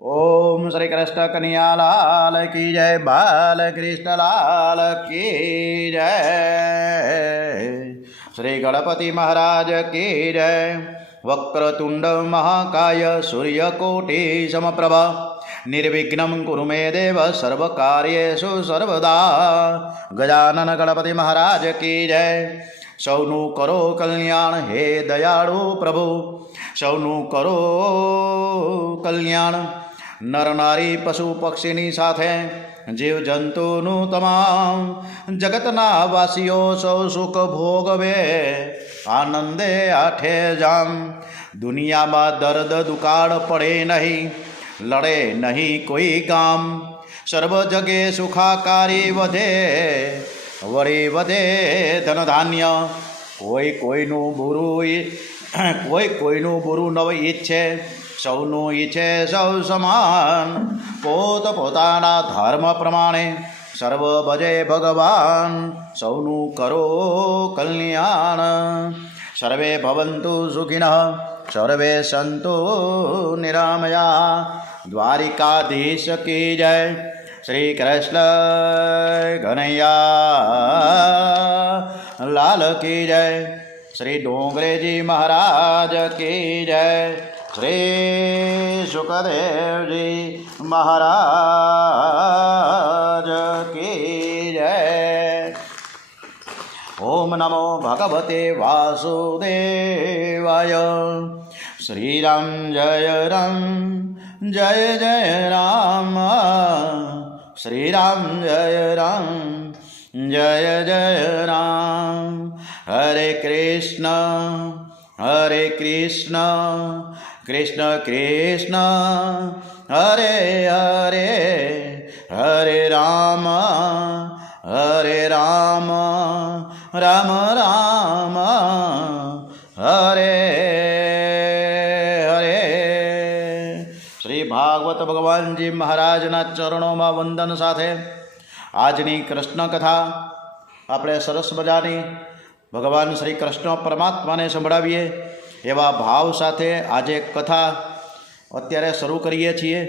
ओम श्री कृष्ण कन्हैया लाल की जय, बाल कृष्ण लाल की जय। श्री गणपति महाराज की जय। वक्रतुंड महाकाय सूर्यकोटि समप्रभ निर्विघ्नं कुरु मे देव सर्वकार्येषु सर्वदा। गजानन गणपति महाराज की जय। सौनु करो कल्याण हे दयाळु प्रभु, सौनु करो कल्याण। नर नारी पशु पक्षीनी साथे जीव जंतुનું તમામ જગતના વાસીઓ સૌ સુખ ભોગવે આનંદે આઠે જામ। દુનિયામાં દર્દ દુકાળ પડે નહીં, લડે નહીં કોઈ ગામ। સર્વ જગે સુખાકારી વધે, વળી વધે ધન ધાન્ય। કોઈનું બુરું ન ઈચ્છે, સૌનું ઈચ્છે સૌ સમાન। પોત પોતાના ધર્મ પ્રમાણે સર્વ ભજે ભગવાન, સૌનું કરો કલ્યાણ। સર્વે ભવંતુ સુખિનઃ, સર્વે સંતુ નિરામયા। દ્વારિકાધીશ की जय। श्री कृष्ण कन्हैया लाल की जय। श्री डोंगरेजी महाराज की जय। श्री सुखदेव जी महाराज की जय। ओम नमो भगवते वासुदेवाय। श्री राम जय जय राम, श्री राम जय जय राम। हरे कृष्ण कृष्ण कृष्ण हरे हरे, हरे राम राम राम हरे हरे। श्री भागवत भगवान जी महाराजना चरणों में वंदन साथे आजनी कृष्ण कथा આપણે સરસ મજાની ભગવાન શ્રી કૃષ્ણ પરમાત્માને સંભળાવીએ એવા ભાવ સાથે આજે કથા અત્યારે શરૂ કરીએ છીએ।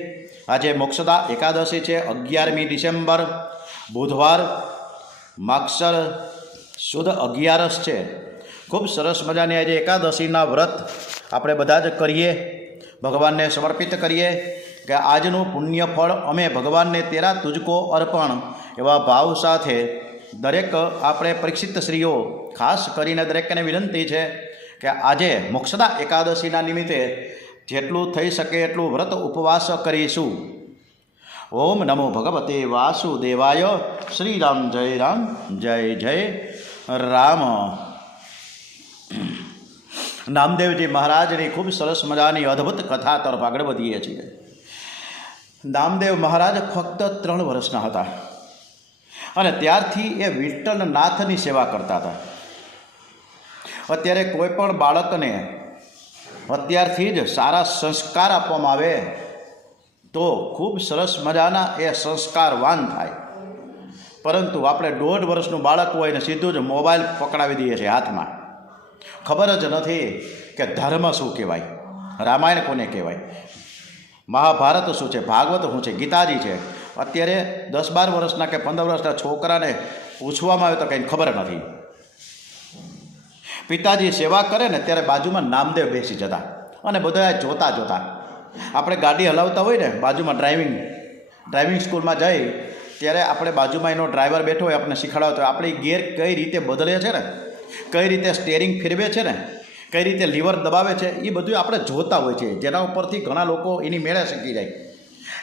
આજે મોક્ષદા એકાદશી છે, 11મી ડિસેમ્બર બુધવાર, માગસર સુદ 11 છે। ખૂબ સરસ મજાની આજે એકાદશીના વ્રત આપણે બધા જ કરીએ, ભગવાનને સમર્પિત કરીએ કે આજનું પુણ્ય ફળ અમે ભગવાનને તેરા તુજકો અર્પણ એવા ભાવ સાથે દરેક આપણે પરીક્ષિત શ્રીઓ ખાસ કરીને દરેકને વિનંતી છે કે આજે મોક્ષદા એકાદશીના નિમિત્તે જેટલું થઈ શકે એટલું વ્રત ઉપવાસ કરીશું। ઓમ નમો ભગવતે વાસુદેવાય। શ્રી રામ જય જય રામ। નામદેવજી મહારાજની ખૂબ સરસ મજાની અદ્ભુત કથા તરફ આગળ વધીએ છીએ। નામદેવ મહારાજ ફક્ત 3 વર્ષના હતા અને ત્યારથી એ વિઠ્ઠલનાથની સેવા કરતા હતા। અત્યારે કોઈ પણ બાળકને અત્યારથી જ સારા સંસ્કાર આપવામાં આવે તો ખૂબ સરસ મજાના એ સંસ્કારવાન થાય, પરંતુ આપણે 1.5 વર્ષનું બાળક હોય ને સીધું જ મોબાઈલ પકડાવી દઈએ છીએ હાથમાં। ખબર જ નથી કે ધર્મ શું કહેવાય, રામાયણ કોને કહેવાય, મહાભારત શું છે, ભાગવત શું છે, ગીતાજી છે। અત્યારે 10-12 વર્ષના કે 15 વર્ષના છોકરાને પૂછવામાં આવે તો કંઈ ખબર નથી। પિતાજી સેવા કરે ને ત્યારે બાજુમાં નામદેવ બેસી જતા અને બધા જોતા આપણે ગાડી હલાવતા હોય ને બાજુમાં ડ્રાઇવિંગ સ્કૂલમાં જઈ ત્યારે આપણે બાજુમાં એનો ડ્રાઈવર બેઠો હોય, આપણે શીખવાડતો હોય આપણી ગિયર કઈ રીતે બદલે છે ને, કઈ રીતે સ્ટેરિંગ ફેરવે છે ને, કઈ રીતે લીવર દબાવે છે, એ બધું આપણે જોતા હોય છે, જેના ઉપરથી ઘણા લોકો એની મેળે શીખી જાય।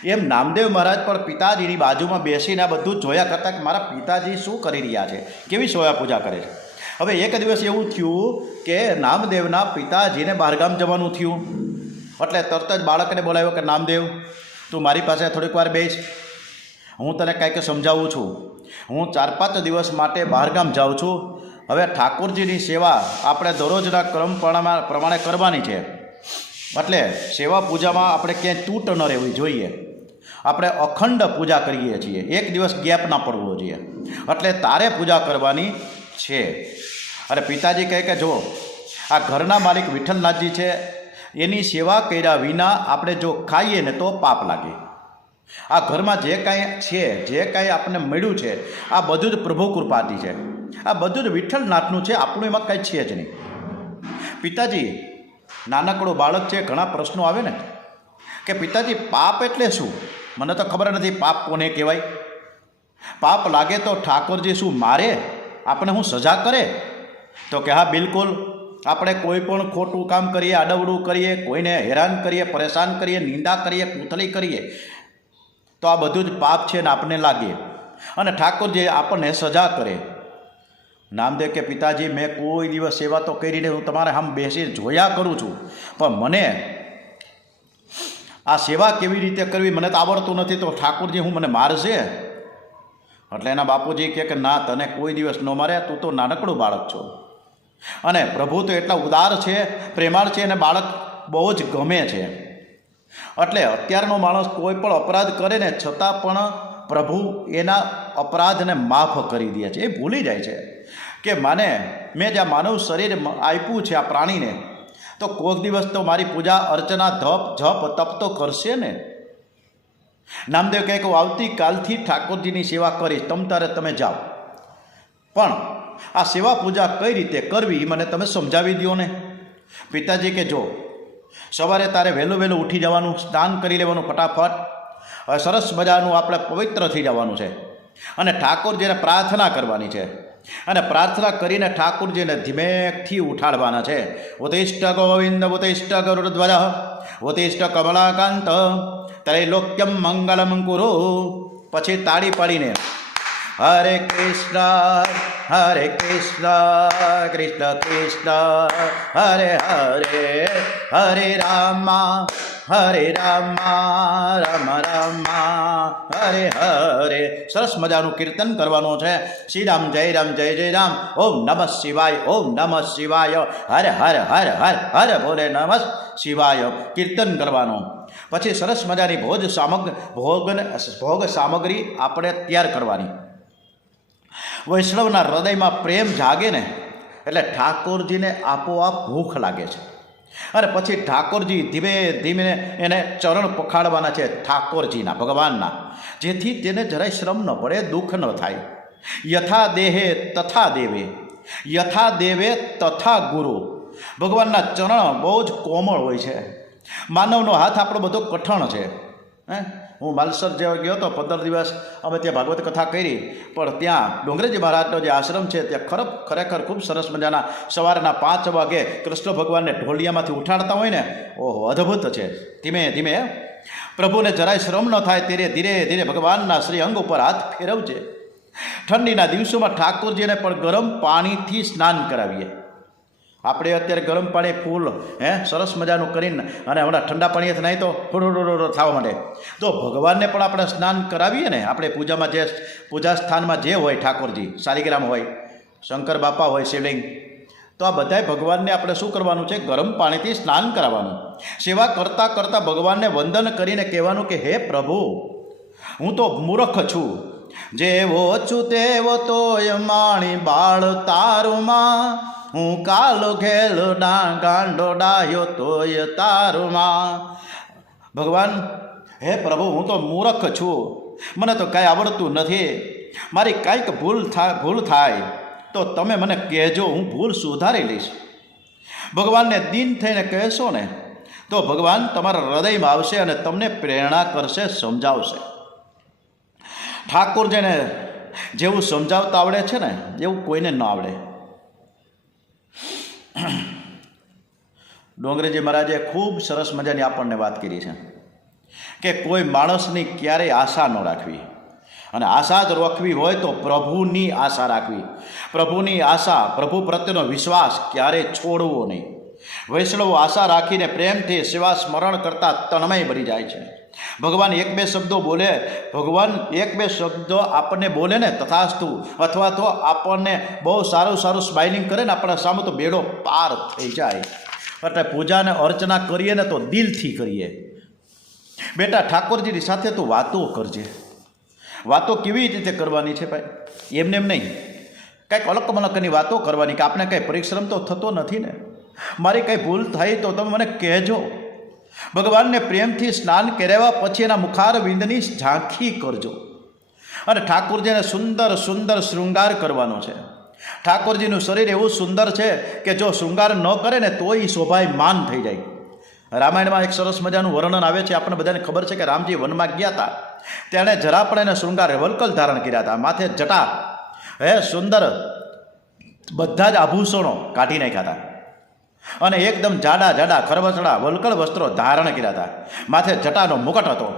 એમ નામદેવ મહારાજ પણ પિતાજીની બાજુમાં બેસીને આ બધું જોયા કરતા કે મારા પિતાજી શું કરી રહ્યા છે, કેવી સોયા પૂજા કરે છે। હવે એક દિવસ એવું થયું કે નામદેવના પિતાજીને બહારગામ જવાનું થયું, એટલે તરત જ બાળકને બોલાવ્યો કે નામદેવ તું મારી પાસે થોડીક વાર બેસ, હું તને કાંઈક સમજાવું છું। હું 4-5 દિવસ માટે બહારગામ જાઉં છું। હવે ઠાકોરજીની સેવા આપણે દરરોજના ક્રમ પ્રમાણે કરવાની છે, એટલે સેવા પૂજામાં આપણે ક્યાંય તૂટ ન રહેવી જોઈએ। આપણે અખંડ પૂજા કરીએ છીએ, એક દિવસ ગેપ ના પડવો જોઈએ, એટલે તારે પૂજા કરવાની છે। અને પિતાજી કહે કે જો આ ઘરના માલિક વિઠ્ઠલનાથજી છે, એની સેવા કર્યા વિના આપણે જો ખાઈએ ને તો પાપ લાગે. આ ઘરમાં જે કાંઈ છે, જે કાંઈ આપણને મળ્યું છે, આ બધું જ પ્રભુ કૃપાથી છે. આ બધું જ વિઠ્ઠલનાથનું છે, આપણું એમાં કાંઈ છે જ નહીં. પિતાજી, નાનકડું બાળક છે, ઘણા પ્રશ્નો આવે ને કે પિતાજી પાપ એટલે શું? મને તો ખબર નથી પાપ કોને કહેવાય. પાપ લાગે તો ઠાકોરજી શું મારે? આપણે શું સજા કરે? તો કે હા, બિલકુલ. આપણે કોઈ પણ ખોટું કામ કરીએ, આડવડું કરીએ, કોઈને હેરાન કરીએ, પરેશાન કરીએ, નિંદા કરીએ, કૂથલી કરીએ, તો આ બધું જ પાપ છે ને આપણને લાગે, અને ઠાકોરજી આપણને સજા કરે. નામદેવ કે પિતાજી, મેં કોઈ દિવસ સેવા તો કરીને હું તમારે આમ બેસી જોયા કરું છું, પણ મને આ સેવા કેવી રીતે કરવી મને તો આવડતું નથી, તો ઠાકોરજી હું મને મારશે? એટલે એના બાપુજી કહે કે ના, તને કોઈ દિવસ ન મારે, તું તો નાનકડું બાળક છો. અને પ્રભુ તો એટલા ઉદાર છે, પ્રેમાળ છે, અને બાળક બહુ જ ગમે છે. એટલે અત્યારનો માણસ કોઈ પણ અપરાધ કરે ને છતાં પણ પ્રભુ એના અપરાધને માફ કરી દે છે. એ ભૂલી જાય છે કે મેં જે માનવ શરીર આપ્યું છે આ પ્રાણીને, તો કોઈક દિવસ તો મારી પૂજા અર્ચના જપ તપ તો કરશે ને. નામદેવ કહે કે આવતીકાલથી ઠાકોરજીની સેવા કરીશ, તમે જાઓ, પણ આ સેવા પૂજા કઈ રીતે કરવી મને તમે સમજાવી દો ને. પિતાજી કે જો, સવારે તારે વહેલું ઉઠી જવાનું, સ્નાન કરી લેવાનું ફટાફટ, સરસ મજાનું આપણે પવિત્ર થઈ જવાનું છે, અને ઠાકોરજીને પ્રાર્થના કરવાની છે, અને પ્રાર્થના કરીને ઠાકોરજીને ધીમેકથી ઉઠાડવાના છે. ઉત્તિષ્ઠ ગોવિંદ ઉત્તિષ્ઠ ગરુડધ્વજ ઉત્તિષ્ઠ કમલાકાંત ત્રૈલોક્યમ મંગલમ કુરુ. પછી તાળી પાડીને હરે કૃષ્ણ કૃષ્ણ કૃષ્ણ હરે હરે, હરે રામ રામ રામ હરે હરે. સરસ મજાનું કીર્તન કરવાનું છે. શ્રી રામ જય રામ, ઓમ નમઃ શિવાય, ઓમ નમઃ શિવાય, હર હર હર હર હર ભોલે નમઃ શિવાય કીર્તન કરવાનું. પછી સરસ મજાની ભોગ સામગ્રી આપણે તૈયાર કરવાની. વૈષ્ણવના હૃદયમાં પ્રેમ જાગે ને એટલે ઠાકોરજીને આપોઆપ ભૂખ લાગે છે, અને પછી ઠાકોરજી ધીમે ધીમે એને ચરણ પખાડવાના છે ઠાકોરજીના, ભગવાનના, જેથી તેને જરાય શ્રમ ન પડે, દુઃખ ન થાય. યથા દેહે તથા દેવે, યથા દેવે તથા ગુરુ. ભગવાનના ચરણ બહુ જ કોમળ હોય છે. માનવનો હાથ આપણો બધો કઠણ છે. હું માલસર જેવા ગયો હતો, 15 દિવસ અમે ત્યાં ભાગવત કથા કરી, પણ ત્યાં ડોંગરેજી મહારાજનો જે આશ્રમ છે ત્યાં ખરેખર ખૂબ સરસ મજાના સવારના 5 વાગે કૃષ્ણ ભગવાનને ઢોલિયામાંથી ઉઠાડતા હોય ને, ઓહો, અદ્ભુત છે. ધીમે ધીમે પ્રભુને જરાય શ્રમ ન થાય ત્યારે ધીરે ધીરે ભગવાનના શ્રી અંગ ઉપર હાથ ફેરવજે. ઠંડીના દિવસોમાં ઠાકોરજીને પણ ગરમ પાણીથી સ્નાન કરાવીએ. આપણે અત્યારે ગરમ પાણી ફૂલ સરસ મજાનું કરીને, અને હમણાં ઠંડા પાણીથી નહીં તો થોડું થવા માંડે, તો ભગવાનને પણ આપણે સ્નાન કરાવીએ ને. આપણે પૂજામાં જે પૂજા સ્થાનમાં જે હોય, ઠાકોરજી શાલિગ્રામ હોય, શંકર બાપા હોય, શિવલિંગ, તો આ બધાય ભગવાનને આપણે શું કરવાનું છે? ગરમ પાણીથી સ્નાન કરાવવાનું. સેવા કરતાં કરતાં ભગવાનને વંદન કરીને કહેવાનું કે હે પ્રભુ, હું તો મૂર્ખ છું, જેવો છું તેવો તોય માણી બાળ તારુમાં, હું કાલો ઘેલો ગાંડો ડાયો તોય તારુમાં. ભગવાન, હે પ્રભુ, હું તો મૂર્ખ છું, મને તો કાંઈ આવડતું નથી, મારી કાંઈક ભૂલ થાય તો તમે મને કહેજો, હું ભૂલ સુધારી લઈશ. ભગવાનને દીન થઈને કહેશો ને તો ભગવાન તમારા હૃદયમાં આવશે અને તમને પ્રેરણા કરશે, સમજાવશે. ઠાકોરજીને જેવું સમજાવતા આવડે છે ને એવું કોઈને ન આવડે. ડોંગરેજી મહારાજે ખૂબ સરસ મજાની આપણને વાત કરી છે કે કોઈ માણસની ક્યારેય આશા ન રાખવી, અને આશા જ રાખવી હોય તો પ્રભુની આશા રાખવી. પ્રભુની આશા, પ્રભુ પ્રત્યેનો વિશ્વાસ ક્યારેય છોડવો નહીં. વૈષ્ણવો આશા રાખીને પ્રેમથી સેવા સ્મરણ કરતાં તન્મય બની જાય છે. ભગવાન 1-2 શબ્દો બોલે, ભગવાન 1-2 શબ્દો આપણને બોલે ને તથાસ્તુ, અથવા તો આપણને બહુ સારું સ્માઇલિંગ કરે ને આપણા સામે, તો બેડો પાર થઈ જાય. એટલે પૂજાને અર્ચના કરીએ ને તો દિલથી કરીએ. બેટા, ઠાકોરજીની સાથે તું વાતો કરજે. વાતો કેવી રીતે કરવાની છે ભાઈ? એમ નહીં, કંઈક અલગ મલકની વાતો કરવાની, કે આપણે કંઈ પરિશ્રમ તો થતો નથી ને. મારી કંઈ ભૂલ થઈ તો તમે મને કહેજો. ભગવાનને પ્રેમથી સ્નાન કરાવ્યા પછી એના મુખારવિંદની ઝાંખી કરજો. અને ઠાકોરજીને સુંદર સુંદર શૃંગાર કરવાનો છે. ઠાકોરજીનું શરીર એવું સુંદર છે કે જો શૃંગાર ન કરે ને તોય શોભાયમાન થઈ જાય. રામાયણમાં એક સરસ મજાનું વર્ણન આવે છે. આપણને બધાને ખબર છે કે રામજી વનમાં ગયા હતા, તેણે જરા પણ એને શૃંગાર વલકલ ધારણ કર્યા હતા, માથે જટા સુંદર બધા જ આભૂષણો કાઢી નાખ્યા હતા અને એકદમ જાડા જાડા ખરબચડા વલકલ વસ્ત્રો ધારણ કર્યા હતા, માથે જટાનો મુકટ હતો.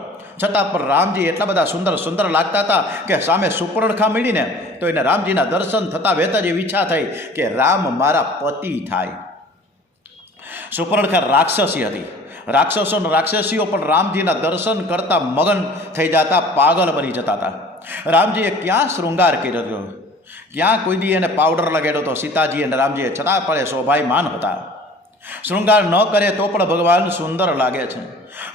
છતાં પણ રામજી એટલા બધા સુંદર સુંદર લાગતા હતા કે સામે સુપર્ણખા મળીને તો એને રામજીના દર્શન થતાં વેત જ એવી ઈચ્છા થઈ કે રામ મારા પતિ થાય. સુપર્ણખા રાક્ષસી હતી. રાક્ષસીઓ પણ રામજીના દર્શન કરતા મગન થઈ જતા, પાગલ બની જતા હતા. રામજીએ ક્યાં શૃંગાર કર્યો હતો, ક્યાં કોઈ દી એને પાવડર લગાડ્યો હતો સીતાજી અને રામજીએ, છતાં પણ એ શોભાયમાન હતા. શૃંગાર ન કરે તો પણ ભગવાન સુંદર લાગે છે.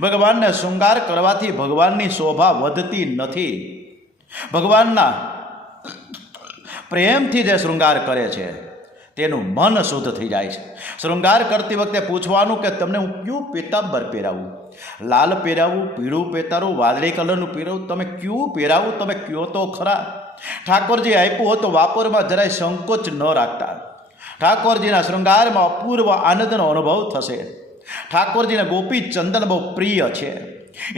ભગવાનને શૃંગાર કરવાથી ભગવાનની શોભા વધતી નથી. ભગવાનના પ્રેમથી જે શૃંગાર કરે છે તેનું મન શુદ્ધ થઈ જાય છે. શૃંગાર કરતી વખતે પૂછવાનું કે તમને હું કયું પીતાંબર પહેરાવું, લાલ પહેરાવું, પીળું પહેરાવું, વાદળી કલરનું પહેરાવું, તમે કયું પહેરાવું, તમે કયો તો ખરા. ઠાકોરજી આપ્યું હોય તો વાપરમાં જરાય સંકોચ ન રાખતા. ઠાકોરજીના શૃંગારમાં અપૂર્વ આનંદનો અનુભવ થશે. ઠાકોરજીને ગોપી ચંદન બહુ પ્રિય છે.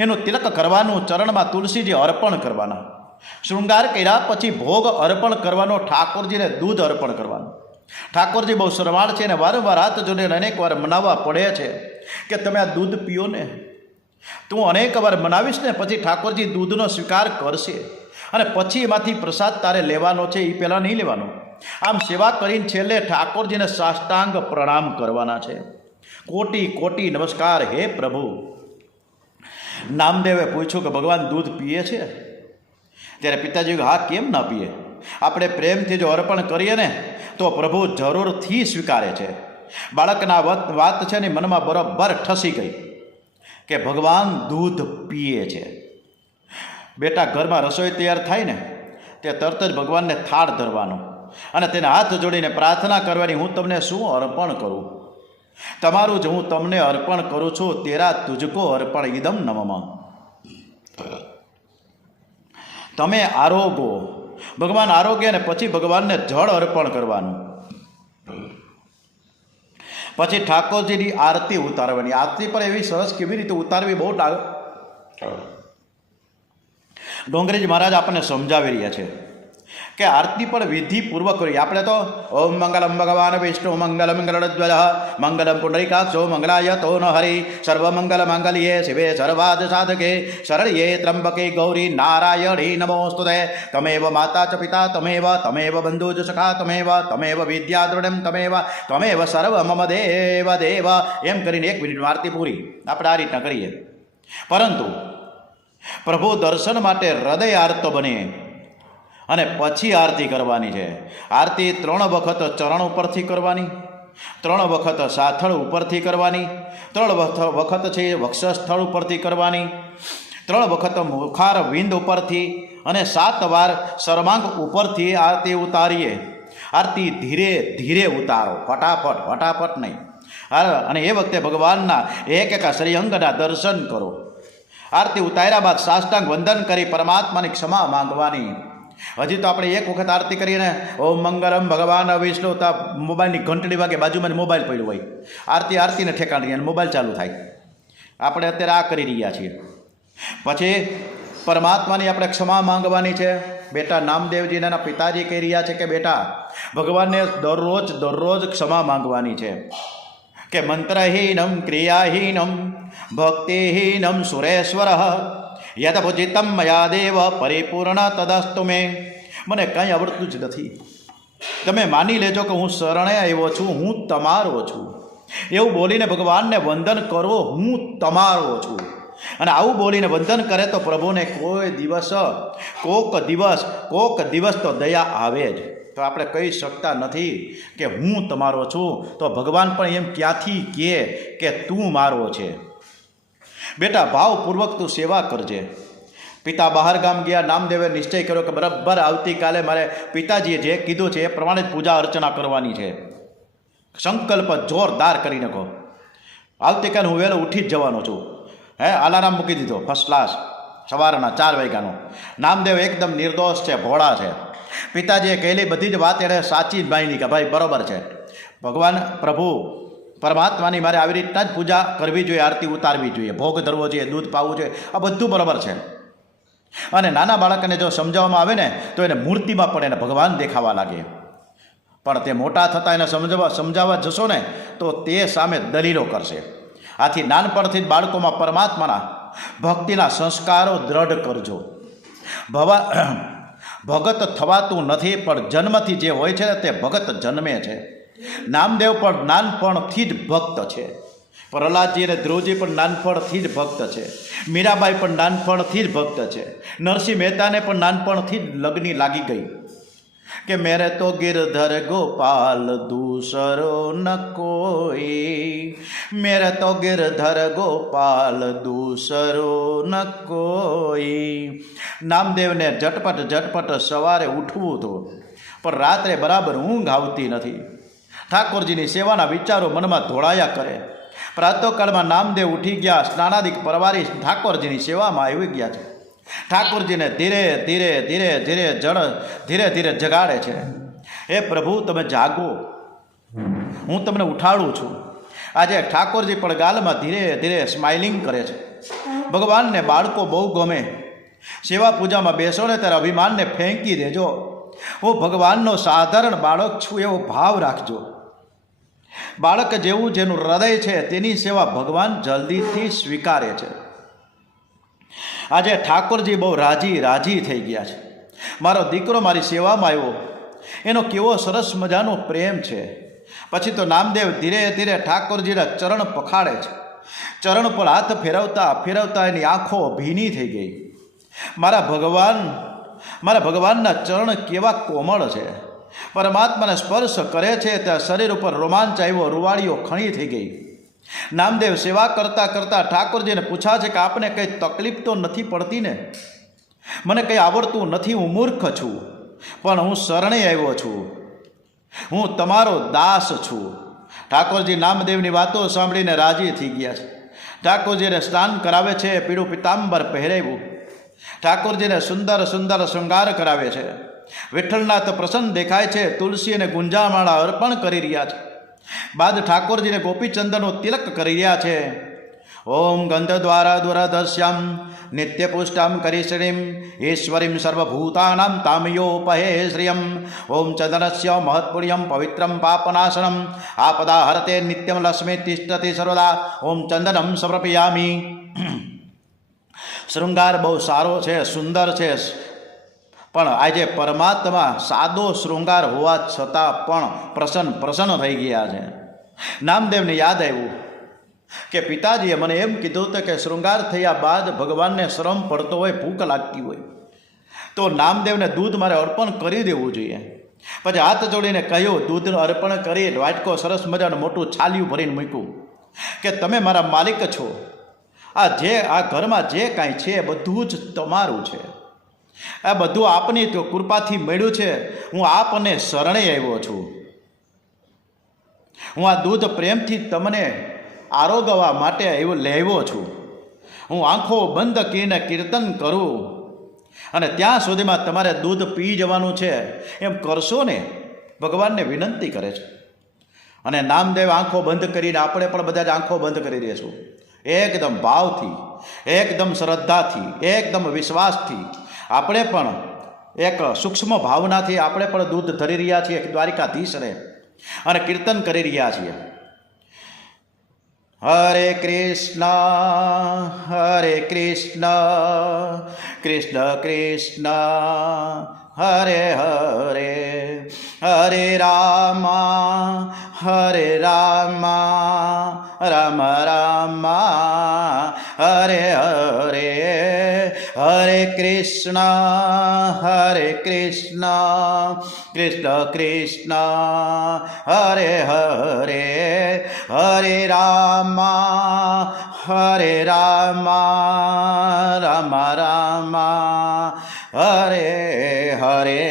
એનું તિલક કરવાનું, ચરણમાં તુલસીજી અર્પણ કરવાના. શૃંગાર કર્યા પછી ભોગ અર્પણ કરવાનો, ઠાકોરજીને દૂધ અર્પણ કરવાનું. ઠાકોરજી બહુ શરમાળ છે અને વારંવાર હાથ જોડીને અનેક વાર મનાવવા પડે છે કે તમે આ દૂધ પીઓ ને. તું અનેક વાર મનાવીશ ને પછી ઠાકોરજી દૂધનો સ્વીકાર કરશે અને પછી એમાંથી પ્રસાદ તારે લેવાનો છે, એ પહેલાં નહીં લેવાનો. આમ સેવા કરીને છેલ્લે ઠાકોરજીને સાષ્ટાંગ પ્રણામ કરવાના છે. કોટી કોટી નમસ્કાર હે પ્રભુ. નામદેવે પૂછ્યું કે ભગવાન દૂધ પીએ છે? ત્યારે પિતાજી હા, કેમ ના પીએ? આપણે પ્રેમથી જો અર્પણ કરીએ ને તો પ્રભુ જરૂરથી સ્વીકારે છે. બાળકના વાત છે ને મનમાં બરોબર ઠસી ગઈ કે ભગવાન દૂધ પીએ છે. બેટા, ઘરમાં રસોઈ તૈયાર થાય ને તે તરત જ ભગવાનને થાળ ધરવાનો અને તેને હાથ જોડીને પ્રાર્થના કરવાની, હું તમને શું અર્પણ કરું? તમારું જ હું તમને અર્પણ કરું છું. તેરા તુજકો અર્પણ ઇદમ નમઃ. તમે આરોગો, ભગવાન આરોગ્ય અને પછી ભગવાનને જળ અર્પણ કરવાનું. પછી ઠાકોરજીની આરતી ઉતારવાની. આરતી પણ એવી સરસ કેવી રીતે ઉતારવી બહુ ડોંગરીજી મહારાજ આપણને સમજાવી રહ્યા છે કે આરતી પણ વિધિપૂર્વક કરી. આપણે તો ઓમ મંગલમ ભગવાન વિષ્ણુ મંગલમ ગરુડધ્વજ મંગલમ પુંડરીકાક્ષો મંગલાય તો ન હરિ સર્વમંગલ માંગલ્યે શિવે સર્વાદ સાધકે શરણ્યે ત્રંબકે ગૌરી નારાયણી નમોસ્તુતે. તમેવ માતા ચ પિતા તમેવ બંધુ ચ સખા તમેવ વિદ્યાદ્રઢમ તમેવ સર્વ મમ દેવ દેવ. એમ કરીને 1 મિનિટમાં આરતી પૂરી. આપણે આ રીતના કરીએ. પરંતુ પ્રભુ દર્શન માટે હૃદય આર્ત બને અને પછી આરતી કરવાની છે. આરતી 3 વખત ચરણ ઉપરથી કરવાની, 3 વખત સાથળ ઉપરથી કરવાની, 3 વખત છે વક્ષસ્થળ ઉપરથી કરવાની, 3 વખત મુખાર વિંદ ઉપરથી અને 7 વાર સર્વાંગ ઉપરથી આરતી ઉતારીએ. આરતી ધીરે ધીરે ઉતારો, ફટાફટ નહીં. અને એ વખતે ભગવાનના એક શ્રીઅંગના દર્શન કરો. આરતી ઉતાર્યા બાદ સાષ્ટાંગ વંદન કરી પરમાત્માની ક્ષમા માંગવાની. હજી તો આપણે 1 વખત આરતી કરીએ ઓમ મંગલમ ભગવાન વિષ્ણુ, તો મોબાઈલની ઘંટડી વાગે, બાજુમાં મોબાઈલ પડ્યો હોય, આરતીને ઠેકાણી અને મોબાઈલ ચાલુ થાય. આપણે અત્યારે આ કરી રહ્યા છીએ. પછી પરમાત્માની આપણે ક્ષમા માંગવાની છે. બેટા, નામદેવજીને એના પિતાજી કહી રહ્યા છે કે બેટા, ભગવાનને દરરોજ ક્ષમા માંગવાની છે કે મંત્રહીનમ ક્રિયાહીનમ ભક્તિહીનમ સુરેશ્વર યદ ભુજિતમ મયા દેવ પરિપૂર્ણ તદસ્તુ મે. મને કંઈ આવડતું જ નથી. તમે માની લેજો કે હું શરણે આવ્યો છું, હું તમારો છું. એવું બોલીને ભગવાનને વંદન કરો, હું તમારો છું. અને આવું બોલીને વંદન કરે તો પ્રભુને કોક દિવસ તો દયા આવે જ. તો આપણે કહી શકતા નથી કે હું તમારો છું, તો ભગવાન પણ એમ ક્યાંથી કહે કે તું મારો છે. બેટા, ભાવપૂર્વક તું સેવા કરજે. પિતા બહાર ગામ ગયા. નામદેવે નિશ્ચય કર્યો કે બરાબર આવતીકાલે મારે પિતાજીએ જે કીધું છે એ પ્રમાણે જ પૂજા અર્ચના કરવાની છે. સંકલ્પ જોરદાર કરી નાખો. આવતીકાલે હું વહેલો ઉઠી જ જવાનો છું. અલાર્મ મૂકી દીધો ફર્સ્ટ ક્લાસ સવારના 4 વાગ્યાનો. નામદેવ એકદમ નિર્દોષ છે, ભોળા છે. પિતાજીએ કહેલી બધી જ વાત એણે સાચી જ માની કે ભાઈ બરોબર છે, ભગવાન પ્રભુ પરમાત્માની મારે આવી રીતના જ પૂજા કરવી જોઈએ, આરતી ઉતારવી જોઈએ, ભોગ ધરવો જોઈએ, દૂધ પાવું જોઈએ, આ બધું બરાબર છે. અને નાના બાળકને જો સમજાવવામાં આવે ને તો એને મૂર્તિમાં પણ એને ભગવાન દેખાવા લાગે. પણ તે મોટા થતાં એને સમજાવવા જશો ને તો તે સામે દલીલો કરશે. આથી નાનપણથી જ બાળકોમાં પરમાત્માના ભક્તિના સંસ્કારો દ્રઢ કરજો. ભગત થવાતું નથી, પણ જન્મથી જે હોય છે તે ભગત જન્મે છે. નામદેવ પણ નાનપણથી જ ભક્ત છે. પ્રહલાદજી અને ધ્રુવજી પણ નાનપણથી જ ભક્ત છે. મીરાબાઈ પણ નાનપણથી જ ભક્ત છે. નરસિંહ મહેતાને પણ નાનપણથી જ લગ્ની લાગી ગઈ કે મેરે તો ગિરધર ગોપાલ દૂસરો ન કોઈ, મેરે તો ગિરધર ગોપાલ દૂસરો ન કોઈ. નામદેવને ઝટપટ સવારે ઉઠવું હતું, પણ રાત્રે બરાબર ઊંઘ આવતી નથી. ઠાકોરજીની સેવાના વિચારો મનમાં ધોળાયા કરે. પ્રાતઃકાળમાં નામદેવ ઉઠી ગયા, સ્નાનાદિક પરવારી ઠાકોરજીની સેવામાં આવી ગયા છે. ઠાકોરજીને ધીરે ધીરે જગાડે છે. હે પ્રભુ તમે જાગો, હું તમને ઉઠાડું છું. આજે ઠાકોરજી પણ ગાલમાં ધીરે ધીરે સ્માઇલિંગ કરે છે. ભગવાનને બાળકો બહુ ગમે. સેવા પૂજામાં બેસો ને ત્યારે અભિમાનને ફેંકી દેજો. હું ભગવાનનો સાધારણ બાળક છું એવો ભાવ રાખજો. બાળક જેવું જેનું હૃદય છે તેની સેવા ભગવાન જલ્દીથી સ્વીકારે છે. આજે ઠાકોરજી બહુ રાજી થઈ ગયા છે. મારો દીકરો મારી સેવામાં આવ્યો, એનો કેવો સરસ મજાનો પ્રેમ છે. પછી તો નામદેવ ધીરે ધીરે ઠાકોરજીના ચરણ પખાડે છે. ચરણ પર હાથ ફેરવતા એની આંખો ભીની થઈ ગઈ. મારા ભગવાનના ચરણ કેવા કોમળ છે. પરમાત્માને સ્પર્શ કરે છે ત્યાં શરીર ઉપર રોમાંચ આવ્યો, રૂવાડીઓ ખણી થઈ ગઈ. નામદેવ સેવા કરતાં ઠાકોરજીને પૂછા છે કે આપને કંઈ તકલીફ તો નથી પડતી ને? મને કંઈ આવડતું નથી, હું મૂર્ખ છું, પણ હું શરણે આવ્યો છું, હું તમારો દાસ છું. ઠાકોરજી નામદેવની વાતો સાંભળીને રાજી થઈ ગયા છે. ઠાકોરજીને સ્નાન કરાવે છે, પીળું પિતાંબર પહેરાવ્યું. ઠાકોરજીને સુંદર શૃંગાર કરાવે છે. વિઠ્ઠલનાથ પ્રસન્ન દેખાય છે. તુલસી અને ગુંજામાળા અર્પણ કરી રહ્યા છે. બાદ ઠાકોરજીને ગોપીચંદનનો તિલક કરી રહ્યા છે. ઓમ ગંધ દ્વારા દુરદશ્યામ નિત્યપુષ્ટામ કરીશ્રીમ ઈશ્વરીમ સર્વભૂતાનામ તામયોપહે શ્રિયમ ઓમ ચંદનસ્ય મહત્પુણ્યમ પવિત્રમ પાપનાશનમ આપદા હરતે નિત્યમ લક્ષ્મી તિષ્ઠતિ સર્વદા ઓમ ચંદનમ સમર્પયામિ. શૃંગાર બહુ સારો છે, સુંદર છે, પણ આજે પરમાત્મા સાદો શૃંગાર હોવા છતાં પણ પ્રસન્ન થઈ ગયા છે. નામદેવને યાદ આવ્યું કે પિતાજીએ મને એમ કીધું હતું કે શૃંગાર થયા બાદ ભગવાનને શ્રમ પડતો હોય, ભૂખ લાગતી હોય તો નામદેવને દૂધ મારે અર્પણ કરી દેવું જોઈએ. પછી હાથ જોડીને કહ્યું, દૂધનું અર્પણ કરી વાટકો સરસ મજાનું મોટું છાલિયું ભરીને મૂક્યું કે તમે મારા માલિક છો. આ ઘરમાં જે કાંઈ છે બધું જ તમારું છે. આ બધું આપની તો કૃપાથી મળ્યું છે. હું આપને શરણે આવ્યો છું. હું આ દૂધ પ્રેમથી તમને આરોગવા માટે લેવો છું. હું આંખો બંધ કરીને કીર્તન કરું અને ત્યાં સુધીમાં તમારે દૂધ પી જવાનું છે એમ કરશો ને? ભગવાનને વિનંતી કરે છે. અને નામદેવ આંખો બંધ કરીને, આપણે પણ બધા જ આંખો બંધ કરી દઈશું. એકદમ ભાવથી, એકદમ શ્રદ્ધાથી, એકદમ વિશ્વાસથી આપણે પણ એક સૂક્ષ્મ ભાવનાથી આપણે પણ દૂધ ધરી રહ્યા છીએ દ્વારિકાધીશને અને કીર્તન કરી રહ્યા છીએ. હરે કૃષ્ણ કૃષ્ણ કૃષ્ણ હરે હરે, હરે રામ રામ રામ હરે હરે, હરે કૃષ્ણ કૃષ્ણ કૃષ્ણ હરે હરે, હરે રામ રામ રામ હરે હરે.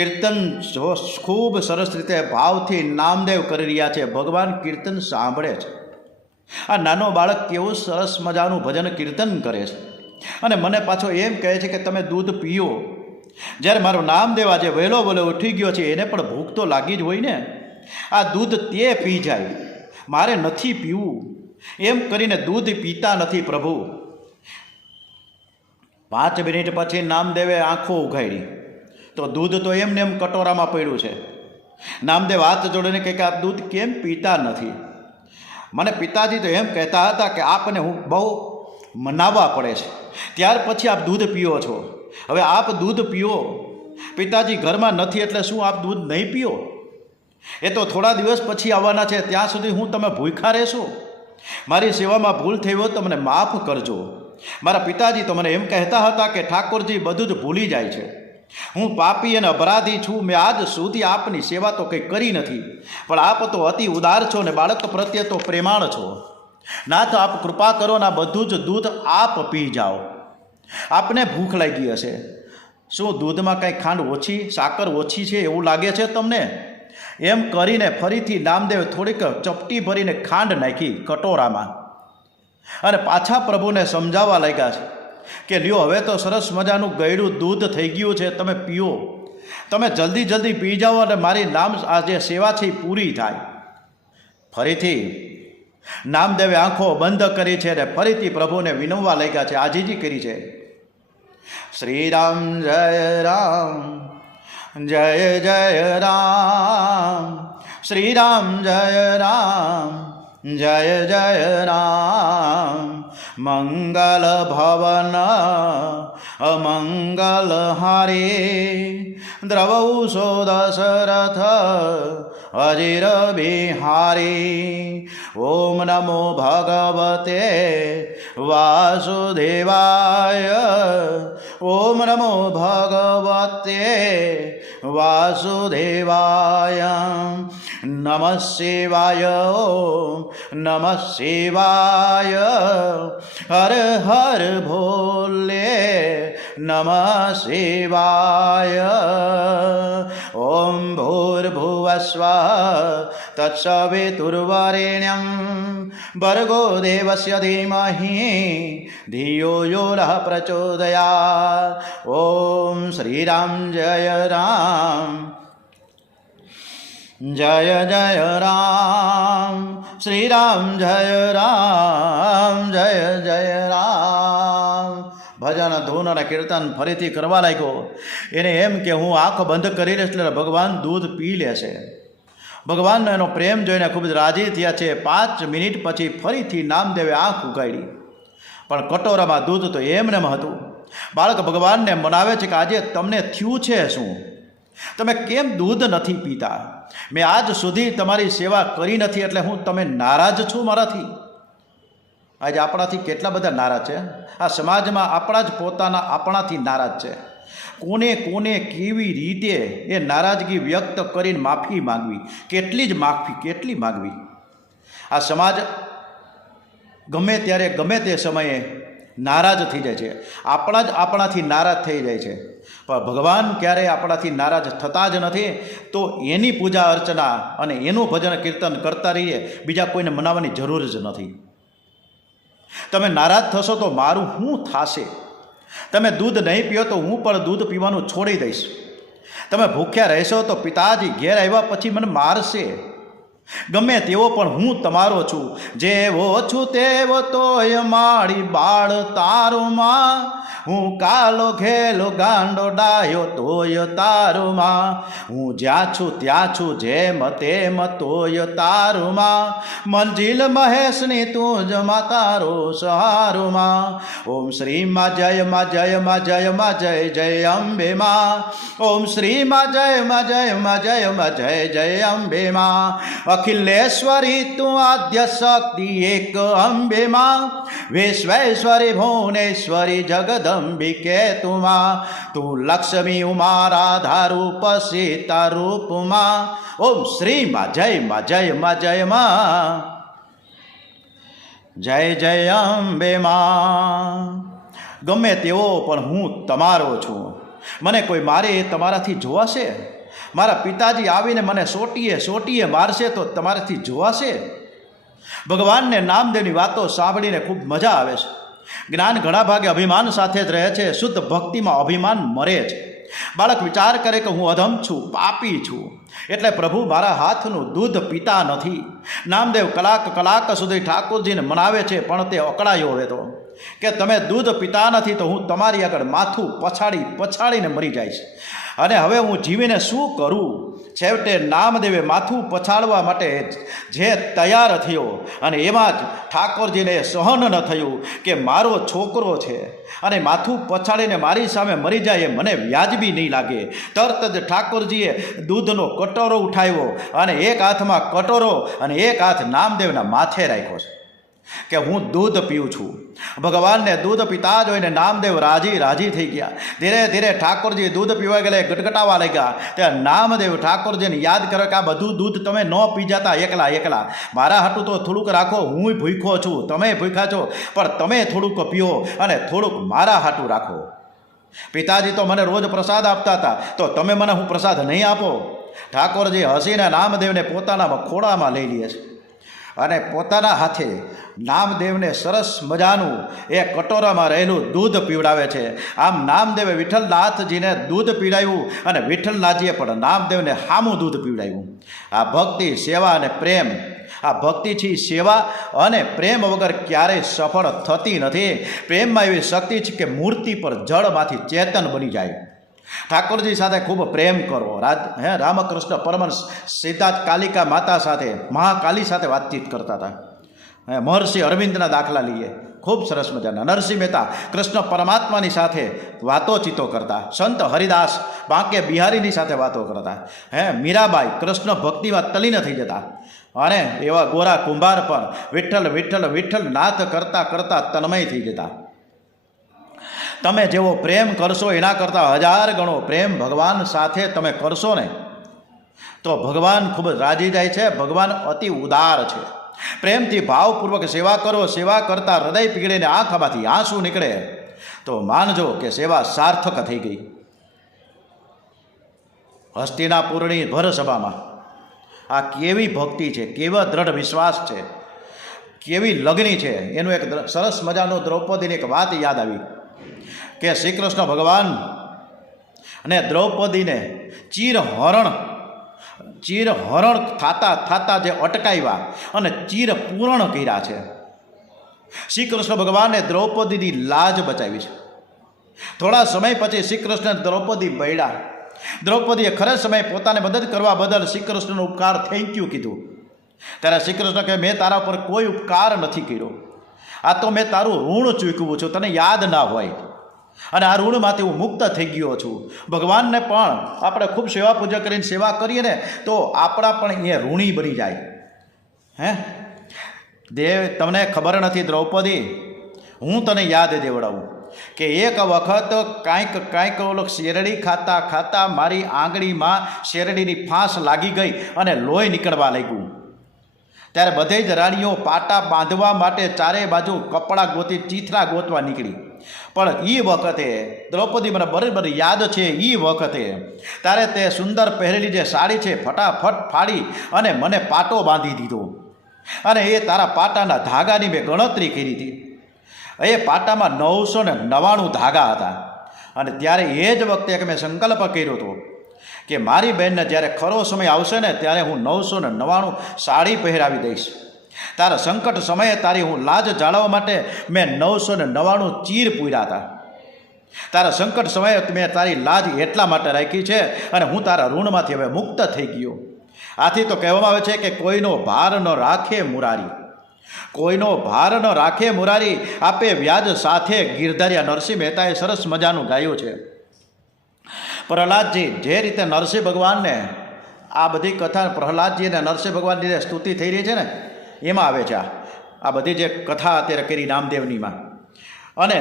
કીર્તન જો ખૂબ સરસ રીતે ભાવથી નામદેવ કરી રહ્યા છે. ભગવાન કીર્તન સાંભળે છે. આ નાનો બાળક કેવું સરસ મજાનું ભજન કીર્તન કરે છે અને મને પાછો એમ કહે છે કે તમે દૂધ પીઓ. જ્યારે મારો નામદેવ આજે વહેલો વહેલો ઉઠી ગયો છે, એને પણ ભૂખ તો લાગી જ હોય ને. આ દૂધ તે પી જાય, મારે નથી પીવું એમ કરીને દૂધ પીતા નથી પ્રભુ. 5 મિનિટ પછી નામદેવે આંખો ઉઘાડી તો દૂધ તો એમને એમ કટોરામાં પડ્યું છે. નામદેવ હાથ જોડીને કહે કે આ દૂધ કેમ પીતા નથી? મને પિતાજી તો એમ કહેતા હતા કે આપને હું બહુ મનાવવા પડે છે, ત્યાર પછી આપ દૂધ પીઓ છો. હવે આપ દૂધ પીઓ. પિતાજી ઘરમાં નથી એટલે શું આપ દૂધ નહીં પીઓ? એ તો થોડા દિવસ પછી આવવાના છે, ત્યાં સુધી હું તમે ભૂખ્યા રહેશો? મારી સેવામાં ભૂલ થઈ હોય તો મને માફ કરજો. મારા પિતાજી તો મને એમ કહેતા હતા કે ઠાકોરજી બધું જ ભૂલી જાય છે. હું પાપી અને અપરાધી છું. મેં આજ સુધી આપની સેવા તો કંઈ કરી નથી, પણ આપ તો અતિ ઉદાર છો ને બાળક પ્રત્યે તો પ્રેમાળ છો. નાથ આપ કૃપા કરો ને આ બધું જ દૂધ આપ પી જાઓ. આપને ભૂખ લાગી હશે. શું દૂધમાં કાંઈ ખાંડ ઓછી, સાકર ઓછી છે એવું લાગે છે તમને? એમ કરીને ફરીથી નામદેવ થોડીક ચપટી ભરીને ખાંડ નાખી કટોરામાં અને પાછા પ્રભુને સમજાવવા લાગ્યા છે કે લ્યો હવે તો સરસ મજાનું ગળ્યું દૂધ થઈ ગયું છે, તમે પીઓ. તમે જલ્દી જલ્દી પી જાઓ અને મારી નામ આ જે સેવા છે એ પૂરી થાય. ફરીથી નામદેવે આંખો બંધ કરી છે અને ફરીથી પ્રભુને વિનવવા લાગ્યા છે, આજીજી કરી છે. શ્રી રામ જય રામ, જય જય રામ. શ્રી રામ જય રામ, જય જય રામ. મંગલ ભવન અમંગલ હારી, દ્રવૌ સો દશરથ અજીર બિહારી. ઓમ નમો ભગવતે વાસુદેવાય. ઓમ નમો ભગવતે વાસુદેવાય. નમઃ શિવાય. ઓમ નમઃ શિવાય. હર હર ભોલે નમઃ શિવાય. ઓમ ભૂર્ભુવસ્વ તત્સવિતુર્વરેણ્યં ભર્ગો દેવસ્ય ધીમહિ ધિયો યો નઃ પ્રચોદયાत्. ઓમ શ્રી રામ જય રામ, જય જય રામ. શ્રી રામ જય રામ, જય જય રામ. ભજન ધૂન અને કીર્તન ફરીથી કરવા લાગ્યો. એને એમ કે હું આંખ બંધ કરી લઈશ એટલે ભગવાન દૂધ પી લેશે. ભગવાનનો એનો પ્રેમ જોઈને ખૂબ જ રાજી થયા છે. 5 મિનિટ પછી ફરીથી નામદેવે આંખ ઉગાડી, પણ કટોરામાં દૂધ તો એમનેમ હતું. બાળક ભગવાનને મનાવે છે કે આજે તમને થયું છે શું? તમે કેમ દૂધ નથી પીતા? મેં આજ સુધી તમારી સેવા કરી નથી એટલે હું તમે નારાજ છો મારાથી? આજે આપણાથી કેટલા બધા નારાજ છે. આ સમાજમાં આપણા જ પોતાના આપણાથી નારાજ છે. કોને કોને કેવી રીતે એ નારાજગી વ્યક્ત કરીને માફી માંગવી, કેટલી માગવી? આ સમાજ ગમે ત્યારે ગમે તે સમયે નારાજ થઈ જાય છે. આપણા જ આપણાથી નારાજ થઈ જાય છે, પણ ભગવાન ક્યારેય આપણાથી નારાજ થતા જ નથી. તો એની પૂજા અર્ચના અને એનું ભજન કીર્તન કરતા રહીએ, બીજા કોઈને મનાવવાની જરૂર જ નથી. તમે નારાજ થશો તો મારું શું થશે? તમે દૂધ નહીં પીઓ તો હું પણ દૂધ પીવાનું છોડી દઈશ. તમે ભૂખ્યા રહેશો તો પિતાજી ઘેર આવ્યા પછી મને મારશે. ગમે તેવો પણ હું તમારો છું. જેવો છું તેવો તોય મારી બાળ તારુમાં. હું કાલો ઘેલો ગાંડો ડાયો તોય તારુમાં. હું જ્યાં છું ત્યાં છું જેમ તેમ તોય તારુમાં. મંજિલ મહેશની તું જ તારો સહારુમાં. ઓમ શ્રી માં જય માં જય માં જય માં જય જય અંબે માં. ઓમ શ્રી માં જય માં જય માં જય માં જય જય અંબે માં. અખિલેશ્વરી તું આદ્ય શક્તિ એક અંબે માં. વિશ્વેશ્વરી ભુવનેશ્વરી જગદંબિકે તુમાં. તું લક્ષ્મી ઉમા રાધા રૂપ સીતા રૂપમાં. ઓમ શ્રી માં જય માં જય માં જય માં. જય જય અંબે માં. ગમે તેવો પણ હું તમારો છું. મને કોઈ મારે એ તમારાથી જોવાશે? મારા પિતાજી આવીને મને સોટીએ મારશે તો તમારાથી જોવાશે? ભગવાનને નામદેવની વાતો સાંભળીને ખૂબ મજા આવે છે. જ્ઞાન ઘણા ભાગે અભિમાન સાથે જ રહે છે. શુદ્ધ ભક્તિમાં અભિમાન મરે છે. બાળક વિચાર કરે કે હું અધમ છું, પાપી છું, એટલે પ્રભુ મારા હાથનું દૂધ પીતા નથી. નામદેવ કલાક સુધી ઠાકોરજીને મનાવે છે, પણ તે અકળાયો હવે તો કે તમે દૂધ પીતા નથી તો હું તમારી આગળ માથું પછાડીને મરી જઈશ. અને હવે હું જીવીને શું કરું? છેવટે નામદેવે માથું પછાડવા માટે જે તૈયાર થયો, અને એમાં જ ઠાકોરજીને સહન ન થયું કે મારો છોકરો છે અને માથું પછાડીને મારી સામે મરી જાય એ મને વ્યાજબી નહીં લાગે. તરત જ ઠાકોરજીએ દૂધનો કટોરો ઉઠાવ્યો અને એક હાથમાં કટોરો અને એક હાથ નામદેવના માથે રાખ્યો છે કે હું દૂધ પીઉં છું. ભગવાનને દૂધ પીતા જોઈને નામદેવ રાજી થઈ ગયા. ધીરે ધીરે ઠાકોરજી દૂધ પીવા ગયેલા, ગટગટાવા લાગ્યા. ત્યાં નામદેવ ઠાકોરજીને યાદ કરે કે આ બધું દૂધ તમે ન પી જતા એકલા. મારા હાટું તો થોડુંક રાખો, હું ભૂખ્યો છું, તમે ભૂખ્યા છો, પણ તમે થોડુંક પીઓ અને થોડુંક મારા હાટું રાખો. પિતાજી તો મને રોજ પ્રસાદ આપતા હતા, તો તમે મને હું પ્રસાદ નહીં આપો? ઠાકોરજી હસીને નામદેવને પોતાના ખોળામાં લઈ લે છે અને પોતાના હાથે નામદેવને સરસ મજાનું એ કટોરામાં રહેલું દૂધ પીવડાવે છે. આમ નામદેવે વિઠ્ઠલનાથજીને દૂધ પીવડાવ્યું અને વિઠ્ઠલનાથજીએ પણ નામદેવને હામું દૂધ પીવડાવ્યું. આ ભક્તિ, સેવા અને પ્રેમ, આ ભક્તિથી સેવા અને પ્રેમ વગર ક્યારેય સફળ થતી નથી. પ્રેમમાં એવી શક્તિ છે કે મૂર્તિ પર જળમાંથી ચેતન બની જાય. ઠાકોરજી સાથે ખૂબ પ્રેમ કરો. રામકૃષ્ણ પરમહંસ સીધા કાલિકા માતા સાથે, મહાકાલી સાથે વાતચીત કરતા હતા. મહર્ષિ અરવિંદના દાખલા લઈએ, ખૂબ સરસ મજાના. નરસિંહ મહેતા કૃષ્ણ પરમાત્માની સાથે વાતોચીતો કરતા. સંત હરિદાસ બાંકે બિહારીની સાથે વાતો કરતા. મીરાબાઈ કૃષ્ણ ભક્તિમાં તલીન થઈ જતા. અને એવા ગોરા કુંભાર પણ વિઠ્ઠલ નાથ કરતા તન્મય થઈ જતા. તમે જેવો પ્રેમ કરશો એના કરતાં 1000 ગણો પ્રેમ ભગવાન સાથે તમે કરશો ને તો ભગવાન ખૂબ જ રાજી જાય છે. ભગવાન અતિ ઉદાર છે. પ્રેમથી ભાવપૂર્વક સેવા કરો. સેવા કરતાં હૃદય પીગળીને આંખમાંથી આંસુ નીકળે તો માનજો કે સેવા સાર્થક થઈ ગઈ. હસ્તિનાપુરની ભર સભામાં આ કેવી ભક્તિ છે, કેવા દ્રઢ વિશ્વાસ છે, કેવી લગ્ની છે. એનું એક સરસ મજાનું દ્રૌપદીની એક વાત યાદ આવી કે શ્રી કૃષ્ણ ભગવાન અને દ્રૌપદીને ચીરહરણ થતા જે અટકાવ્યા અને ચીર પૂર્ણ કર્યા છે. શ્રી કૃષ્ણ ભગવાને દ્રૌપદીની લાજ બચાવી છે. થોડા સમય પછી શ્રી કૃષ્ણ દ્રૌપદી બળ્યા. દ્રૌપદીએ ખરે સમયે પોતાને મદદ કરવા બદલ શ્રી કૃષ્ણનો ઉપકાર થેન્ક યુ કીધું. ત્યારે શ્રી કૃષ્ણ કહે, મેં તારા પર કોઈ ઉપકાર નથી કર્યો, આ તો મેં તારું ઋણ ચૂકવું છું, તને યાદ ના હોય, અને આ ઋણમાંથી હું મુક્ત થઈ ગયો છું. ભગવાનને પણ આપણે ખૂબ સેવા પૂજા કરીને સેવા કરીએ ને તો આપણા પણ એ ઋણી બની જાય. દેવ, તમને ખબર નથી દ્રૌપદી, હું તને યાદ દેવડાવું કે એક વખત કાંઈક ઓલો શેરડી ખાતા મારી આંગળીમાં શેરડીની ફાંસ લાગી ગઈ અને લોહી નીકળવા લાગ્યું. ત્યારે બધી જ રાણીઓ પાટા બાંધવા માટે ચારે બાજુ કપડાં ગોતી ચીથરા ગોતવા નીકળી. પણ એ વખતે દ્રૌપદી મને બરાબર યાદ છે. એ વખતે ત્યારે તે સુંદર પહેરેલી જે સાડી છે ફટાફટ ફાડી અને મને પાટો બાંધી દીધો. અને એ તારા પાટાના ધાગાની મેં ગણતરી કરી હતી. એ પાટામાં 999 ધાગા હતા. અને ત્યારે એ જ વખતે મેં સંકલ્પ કર્યો હતો કે મારી બહેનને જ્યારે ખરો સમય આવશે ને ત્યારે હું 999 સાડી પહેરાવી દઈશ. તારા સંકટ સમયે તારી હું લાજ જાળવવા માટે મેં 999 ચીર પૂર્યા હતા. તારા સંકટ સમયે મેં તારી લાજ એટલા માટે રાખી છે અને હું તારા ઋણમાંથી હવે મુક્ત થઈ ગયો. આથી તો કહેવામાં આવે છે કે કોઈનો ભાર ન રાખે મુરારી, કોઈનો ભાર ન રાખે મુરારી, આપે વ્યાજ સાથે ગિરધાર્યા. નરસિંહ મહેતાએ સરસ મજાનું ગાયું છે. પ્રહલાદજી જે રીતે નરસિંહ ભગવાનને આ બધી કથા પ્રહલાદજી અને નરસિંહ ભગવાનની જે સ્તુતિ થઈ રહી છે ને એમાં આવે છે. આ બધી જે કથા અત્યારે કરી નામદેવનીમાં, અને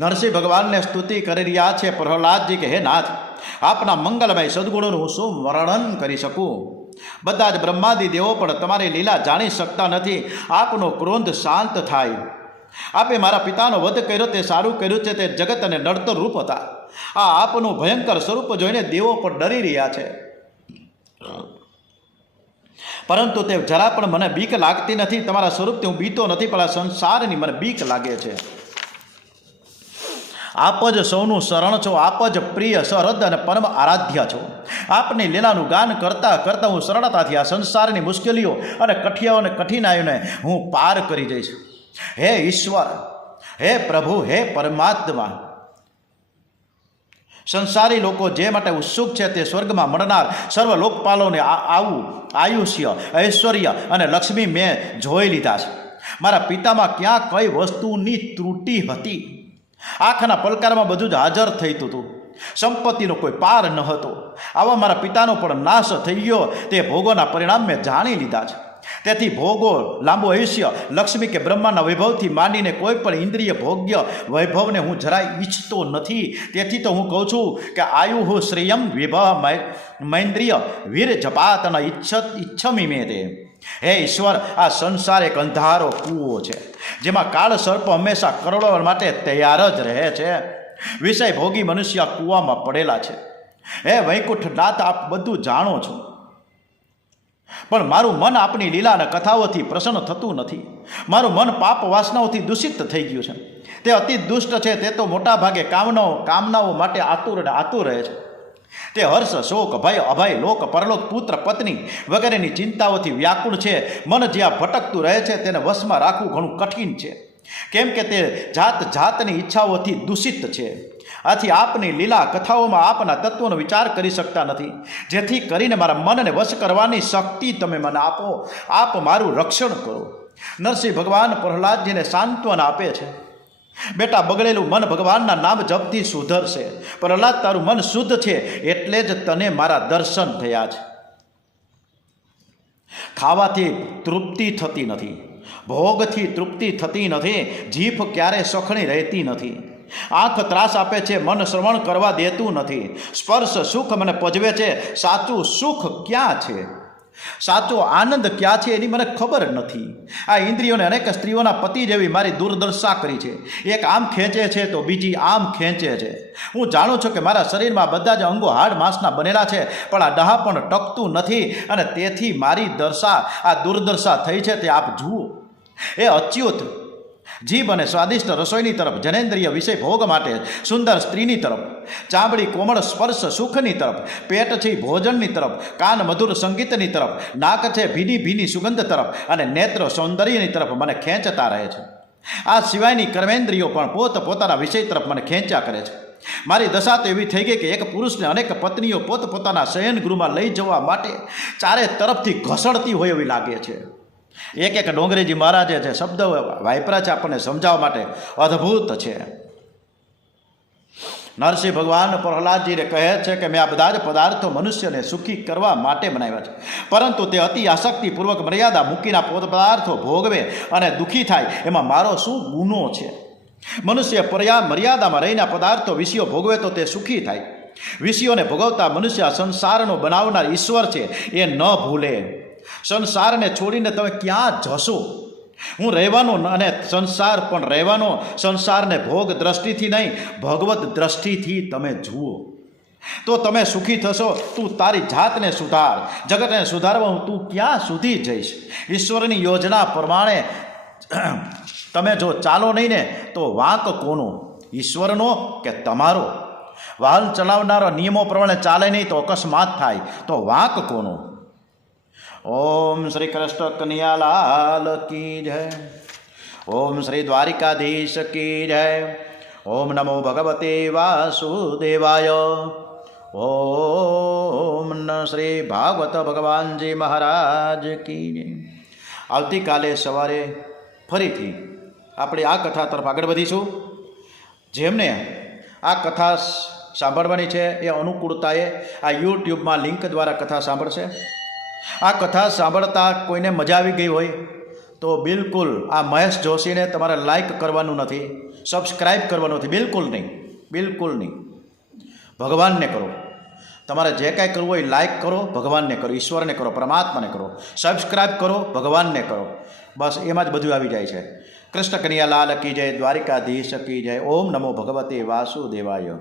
નરસિંહ ભગવાનને સ્તુતિ કરી રહ્યા છે પ્રહલાદજી કે હે નાથ, આપના મંગલમય સદગુણોનું હું શું વર્ણન કરી શકું? બધા જ બ્રહ્માદિ દેવો પણ તમારી લીલા જાણી શકતા નથી. આપનો ક્રોધ શાંત થાય આપે મારા પિતાનો વધ કર્યો તે સારું કર્યું છે. તે જગત અને નડતર રૂપ હતા. આ આપનું ભયંકર સ્વરૂપ જોઈને દેવો પણ ડરી રહ્યા છે. પરંતુ તે જરા પણ મને બીક લાગતી નથી. તમારા સ્વરૂપથી હું બીતો નથી, પણ આ સંસારની મને બીક લાગે છે. આપ જ સૌનું શરણ છો, આપ જ પ્રિય સરહદ અને પરમ આરાધ્ય છો. આપની લીલાનું ગાન કરતાં કરતાં હું સરળતાથી આ સંસારની મુશ્કેલીઓ અને કઠિનાઈઓને હું પાર કરી જઈશ. હે ઈશ્વર, હે પ્રભુ, હે પરમાત્મા, સંસારી લોકો જે માટે ઉત્સુક છે તે સ્વર્ગમાં મળનાર સર્વ લોકપાલોને આયુષ્ય, ઐશ્વર્ય અને લક્ષ્મી મેં જોઈ લીધા છે. મારા પિતામાં ક્યાં કઈ વસ્તુની ત્રુટિ હતી? આંખના પલકારમાં બધું જ હાજર થતું હતું. સંપત્તિનો કોઈ પાર ન હતો. આવા મારા પિતાનો પણ નાશ થઈ ગયો. તે ભોગોના પરિણામ મેં જાણી લીધા છે. તેથી ભોગો, લાંબુ આયુષ્ય, લક્ષ્મી કે બ્રહ્માના વૈભવથી માંડીને કોઈ પણ ઇન્દ્રિય ભોગ્ય વૈભવને હું જરાય ઈચ્છતો નથી. તેથી તો હું કહું છું કે આયુઃ શ્રેયમ વિભવ મૈન્દ્રિય વીર જપાતના ઈચ્છમી મેં તે. હે ઈશ્વર, આ સંસાર એક અંધારો કૂવો છે, જેમાં કાળ સર્પ હંમેશા કરોડો માટે તૈયાર જ રહે છે. વિષય ભોગી મનુષ્ય કૂવામાં પડેલા છે. હે વૈકુંઠનાથ, આપ બધું જાણો છો, પણ મારું મન આપની લીલા અને કથાઓથી પ્રસન્ન થતું નથી. મારું મન પાપ વાસનાઓથી દૂષિત થઈ ગયું છે. તે અતિ દુષ્ટ છે. તે તો મોટા ભાગે કામનાઓ માટે આતુર રહે છે. તે હર્ષ, શોક, ભય, અભય, લોક, પરલોક, પુત્ર, પત્ની વગેરેની ચિંતાઓથી વ્યાકુળ છે. મન જ્યાં ભટકતું રહે છે તેને વશમાં રાખવું ઘણું કઠિન છે, કેમ કે તે જાતની ઈચ્છાઓથી દૂષિત છે. આથી આપની લીલા કથાઓમાં આપના તત્વોનો વિચાર કરી શકતા નથી. જેથી કરીને મારા મનને વશ કરવાની શક્તિ તમે મને આપો. આપ મારું રક્ષણ કરો. નરસિંહ ભગવાન પ્રહલાદજીને સાંત્વના આપે છે. બેટા, બગડેલું મન ભગવાનના નામ જપથી સુધરશે. પ્રહલાદ, તારું મન શુદ્ધ છે એટલે જ તને મારા દર્શન થયા છે. ખાવાથી તૃપ્તિ થતી નથી, ભોગથી તૃપ્તિ થતી નથી, જીભ ક્યારે સખણી રહેતી નથી, આંખ ત્રાસ આપે છે, મન શ્રવણ કરવા દેતું નથી, સ્પર્શ સુખ મને પજવે છે. સાચું સુખ ક્યાં છે? સાચો આનંદ ક્યાં છે? એની મને ખબર નથી. આ ઇન્દ્રિયોને અનેક સ્ત્રીઓના પતિ જેવી મારી દુર્દશા કરી છે. એક આમ ખેંચે છે તો બીજી આમ ખેંચે છે. હું જાણું છું કે મારા શરીરમાં બધા જ અંગો હાડ માંસના બનેલા છે, પણ આ ડહા પણ ટકતું નથી, અને તેથી મારી આ દુર્દશા થઈ છે. તે આપ જુઓ. એ અચ્યુત, જીભ અને સ્વાદિષ્ટ રસોઈની તરફ, જનેન્દ્રિય વિષય ભોગ માટે સુંદર સ્ત્રીની તરફ, ચામડી કોમળ સ્પર્શ સુખની તરફ, પેટ છે ભોજનની તરફ, કાન મધુર સંગીતની તરફ, નાક છે ભીની ભીની સુગંધ તરફ, અને નેત્ર સૌંદર્યની તરફ મને ખેંચતા રહે છે. આ સિવાયની કર્મેન્દ્રિયો પણ પોતાના વિષય તરફ મને ખેંચ્યા કરે છે. મારી દશા તો એવી થઈ ગઈ કે એક પુરુષને અનેક પત્નીઓ પોતપોતાના શયન ગૃહમાં લઈ જવા માટે ચારે તરફથી ઘસડતી હોય એવી લાગે છે. એક ડોંગરેજી મહારાજે જે શબ્દ વાપર્યા છે આપણને સમજાવવા માટે અદ્ભુત છે. નરસિંહ ભગવાન પ્રહલાદજીને કહે છે કે મેં આ બધા જ પદાર્થો મનુષ્યને સુખી કરવા માટે બનાવ્યા છે, પરંતુ તે અતિ આસક્તિપૂર્વક મર્યાદા મૂકીને પદાર્થો ભોગવે અને દુઃખી થાય, એમાં મારો શું ગુનો છે? મનુષ્ય મર્યાદામાં રહીને પદાર્થો વિષયો ભોગવે તો તે સુખી થાય. વિષયોને ભોગવતા મનુષ્ય સંસારનો બનાવનાર ઈશ્વર છે એ ન ભૂલે. સંસારને છોડીને તમે ક્યાં જશો? હું રહેવાનો અને સંસાર પણ રહેવાનો. સંસારને ભોગ દ્રષ્ટિથી નહીં, ભગવત દ્રષ્ટિથી તમે જુઓ તો તમે સુખી થશો. તું તારી જાતને સુધાર. જગતને સુધારવા તું ક્યાં સુધી જઈશ? ઈશ્વરની યોજના પ્રમાણે તમે જો ચાલો નહીં ને તો વાંક કોનો? ઈશ્વરનો કે તમારો? વાહન ચલાવનારા નિયમો પ્રમાણે ચાલે નહીં તો અકસ્માત થાય, તો વાંક કોનો? ઓમ શ્રી કૃષ્ણ કનૈયાલાલ કી જય. ઓમ શ્રી દ્વારિકાધીશ કી જય. ઓમ નમો ભગવતે વાસુદેવાય. ઓમ શ્રી ભાગવત ભગવાનજી મહારાજ કી જય. આવતીકાલે સવારે ફરીથી આપણે આ કથા તરફ આગળ વધીશું. જેમને આ કથા સાંભળવાની છે એ અનુકૂળતાએ આ યુટ્યુબમાં લિંક દ્વારા કથા સાંભળશે. આ કથા સાંભળતા કોઈને મજા આવી ગઈ હોય તો બિલકુલ આ મહેશ જોશીને તમારે લાઈક કરવાનું નથી, સબસ્ક્રાઈબ કરવાનું નથી, બિલકુલ નહીં, બિલકુલ નહીં. ભગવાનને કરો. તમારે જે કાંઈ કરવું હોય લાઈક કરો, ભગવાનને કરો, ઈશ્વરને કરો, પરમાત્માને કરો. સબસ્ક્રાઈબ કરો, ભગવાનને કરો. બસ એમાં જ બધું આવી જાય છે. કૃષ્ણ કનૈયા લાલ કી જય, દ્વારિકાધીશ કી જય. ઓમ નમો ભગવતે વાસુદેવાય.